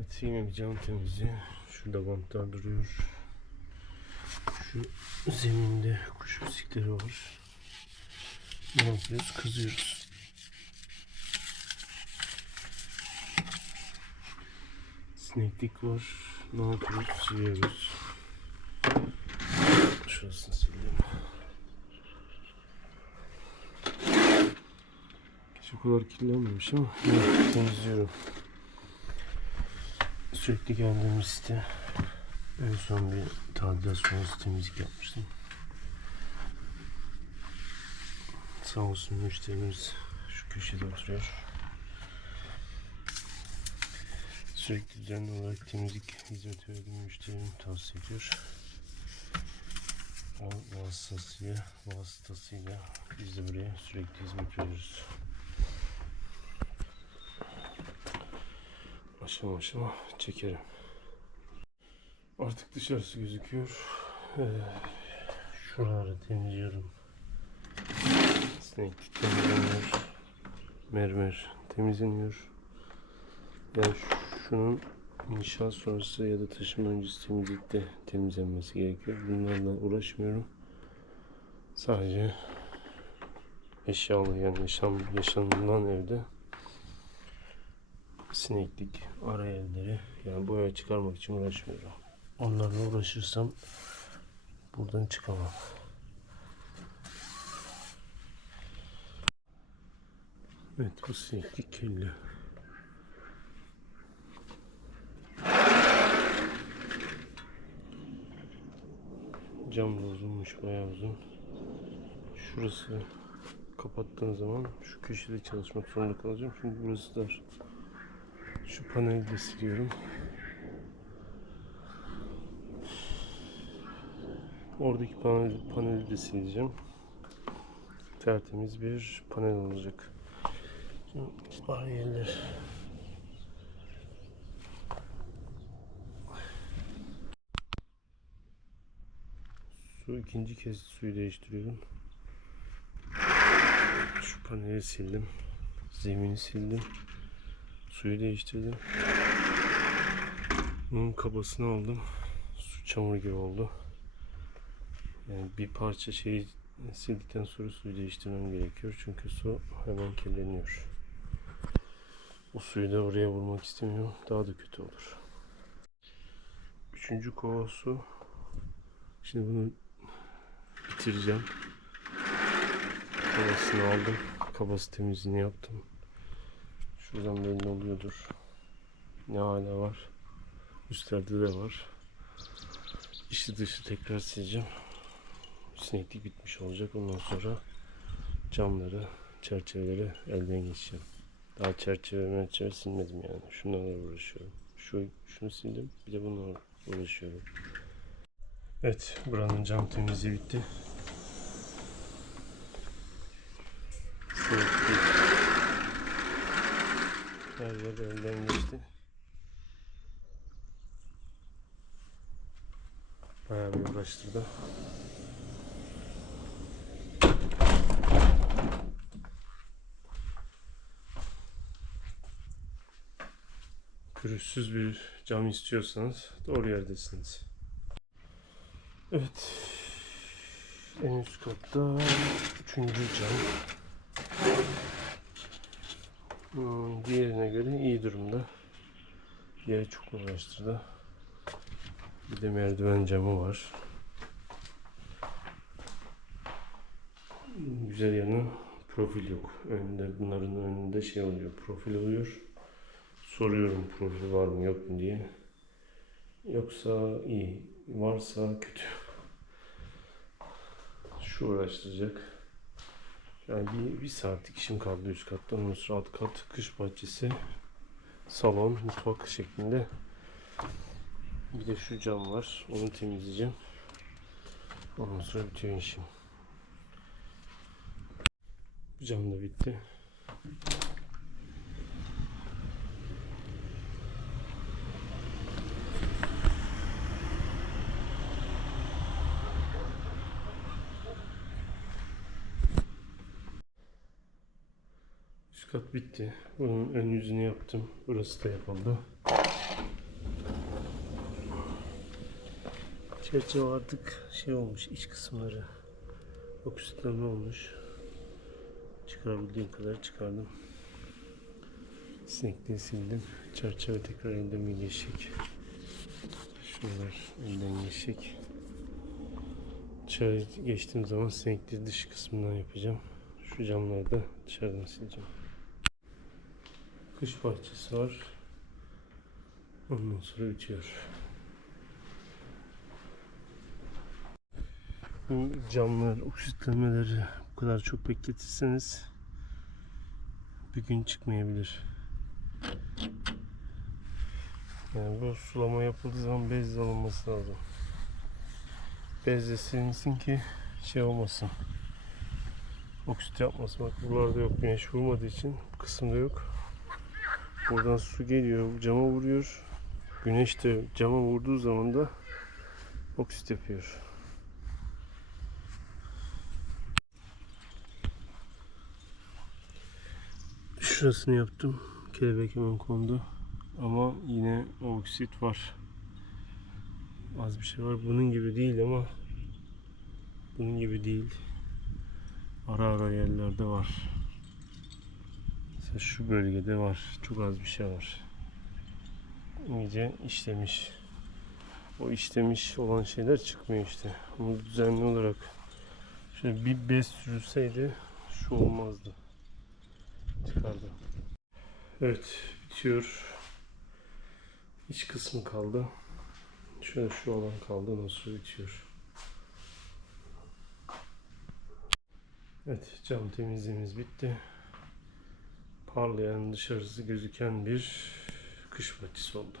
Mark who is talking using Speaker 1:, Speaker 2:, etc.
Speaker 1: Evet yine bir cam temizliği. Şurada bantlar duruyor. Şu zeminde kuş bisikleri var. Ne yapıyoruz? Kızıyoruz. Sineklik var. Ne yapıyoruz? Siliyoruz. Şurasını sileyim. Hiç o kadar kirlenmemiş ama yine temizliyorum. Sürekli geldiğim site en son bir tadilat sonrası temizlik yapmıştım. Sağ olsun müşterimiz şu köşede oturuyor. Sürekli düzenli olarak temizlik hizmeti verdiğim müşterim tavsiye ediyor. O vasıtasıyla, vasıtasıyla biz de buraya sürekli hizmet veriyoruz. Aşama aşama çekerim. Artık dışarısı gözüküyor. Ee, şuraları temizliyorum. Sineklik temizleniyor. Mermer temizleniyor. Yani şunun inşaat sonrası ya da taşıma öncesi temizlikte temizlenmesi gerekiyor. Bunlarla uğraşmıyorum. Sadece eşyalı yani yaşam, yaşanılan evde sineklik, ara evleri yani boya çıkarmak için uğraşmıyorum. Onlarla uğraşırsam buradan çıkamam. Evet bu sineklik kirli. Cam da uzunmuş bayağı uzun. Şurası kapattığın zaman şu köşede çalışmak zorunda kalacağım. Çünkü burası dar. Şu paneli de siliyorum. Oradaki panel, paneli de sileceğim. Tertemiz bir panel olacak. Bariyerler. Su ikinci kez suyu değiştiriyorum. Şu paneli sildim. Zemini sildim. Suyu değiştirdim. Bunun kabasını aldım. Su çamur gibi oldu. Yani bir parça şeyi sildikten sonra suyu değiştirmem gerekiyor. Çünkü su hemen kirleniyor. O suyu da oraya vurmak istemiyorum. Daha da kötü olur. Üçüncü kova su. Şimdi bunu bitireceğim. Kabasını aldım. Kabası temizliğini yaptım. Şuradan belli oluyordur. Ne hala var. Üstlerde de var. İçi dışı tekrar sileceğim. Sineklik bitmiş olacak. Ondan sonra camları, çerçeveleri elden geçeceğim. Daha çerçeve merçeve silmedim yani. Şunlarla uğraşıyorum. Şu, şunu sildim. Bir de bununla uğraşıyorum. Evet, buranın cam temizliği bitti. Sineklik her yer elden geçti. Bayağı bir uğraştırdı. Pürüzsüz bir cam istiyorsanız doğru yerdesiniz. Evet. En üst katta üçüncü cam. Hmm, diğerine göre iyi durumda. Diğeri çok uğraştırdı. Bir de merdiven camı var. Güzel yanı profil yok. Önünde bunların önünde şey oluyor. Profil oluyor. Soruyorum profil var mı yok mu diye. Yoksa iyi. Varsa kötü. Şu uğraştıracak. Yani bir, bir saatlik işim kaldı üst katta. Ondan sonra alt kat kış bahçesi, salon, mutfak şeklinde. Bir de şu cam var. Onu temizleyeceğim. Ondan sonra bitiyor işim. Bu cam da bitti. Kat bitti. Bunun ön yüzünü yaptım. Burası da yapıldı. Çerçeve artık şey olmuş iç kısımları oksitlenme olmuş. Çıkarabildiğim kadar çıkardım. Sinekliği sildim. Çerçeve tekrar elden geçecek. Şunlar elden geçecek. Dışarı geçtiğim zaman sinekliği dış kısmından yapacağım. Şu camları da dışarıdan sileceğim. Kış bahçesi var. Ondan sonra bitiyor. Bu camlar, oksitlemeleri bu kadar çok bekletirseniz bir gün çıkmayabilir. Yani bu sulama yapıldığı zaman bezle alınması lazım. Bezle silinsin ki şey olmasın. Oksit yapmasın. Bak buralarda yok güneş vurmadığı için bu kısımda yok. Buradan su geliyor cama vuruyor. Güneş de cama vurduğu zaman da oksit yapıyor. Şurasını yaptım. Kelebek hemen kondu. Ama yine oksit var. Az bir şey var. Bunun gibi değil ama bunun gibi değil. Ara ara yerlerde var. Mesela şu bölgede var. Çok az bir şey var. İyice işlemiş. O işlemiş olan şeyler çıkmıyor işte. Bunu düzenli olarak şöyle bir bez sürülseydi şu olmazdı. Çıkardı. Evet bitiyor. İç kısmı kaldı. Şöyle şu alan kaldı. Nasıl bitiyor. Evet cam temizliğimiz bitti. Parlayan dışarısı gözüken bir kış bahçesi oldu.